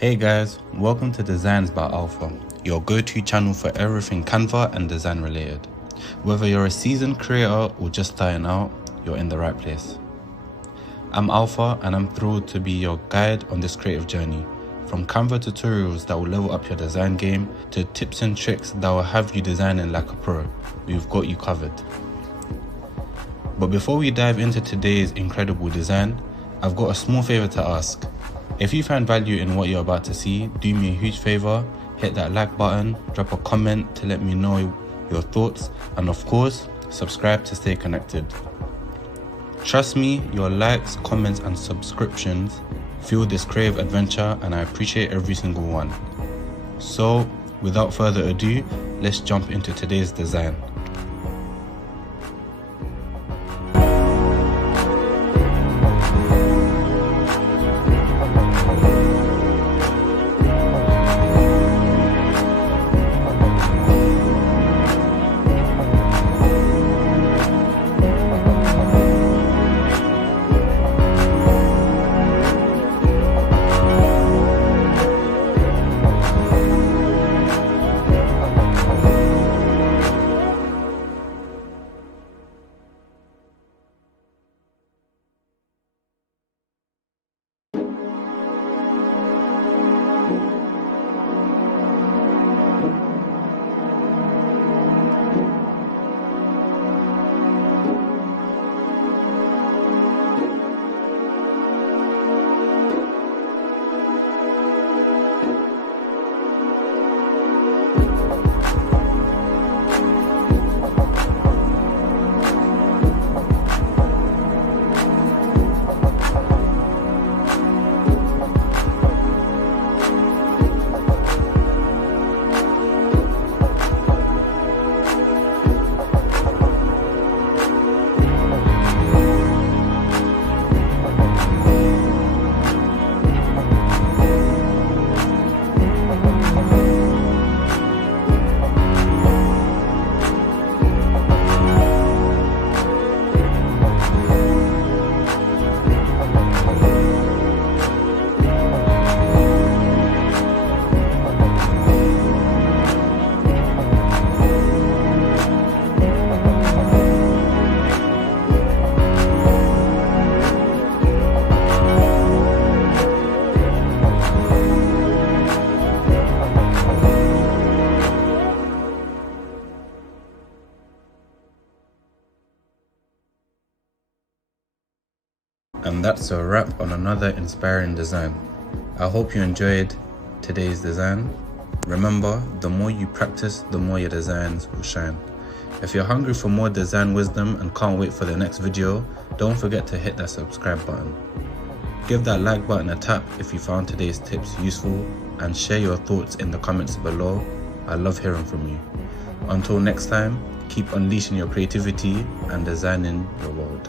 Hey guys, welcome to Designs by Alpha, your go-to channel for everything Canva and design related. Whether you're a seasoned creator or just starting out, you're in the right place. I'm Alpha and I'm thrilled to be your guide on this creative journey. From Canva tutorials that will level up your design game to tips and tricks that will have you designing like a pro, we've got you covered. But before we dive into today's incredible design, I've got a small favor to ask. If you find value in what you're about to see, do me a huge favor, hit that like button, drop a comment to let me know your thoughts, and of course, subscribe to stay connected. Trust me, your likes, comments, and subscriptions fuel this creative adventure, and I appreciate every single one. So, without further ado, let's jump into today's design. And that's a wrap on another inspiring design. I hope you enjoyed today's design. Remember, the more you practice, the more your designs will shine. If you're hungry for more design wisdom and can't wait for the next video, don't forget to hit that subscribe button. Give that like button a tap if you found today's tips useful, and share your thoughts in the comments below. I love hearing from you. Until next time, keep unleashing your creativity and designing your world.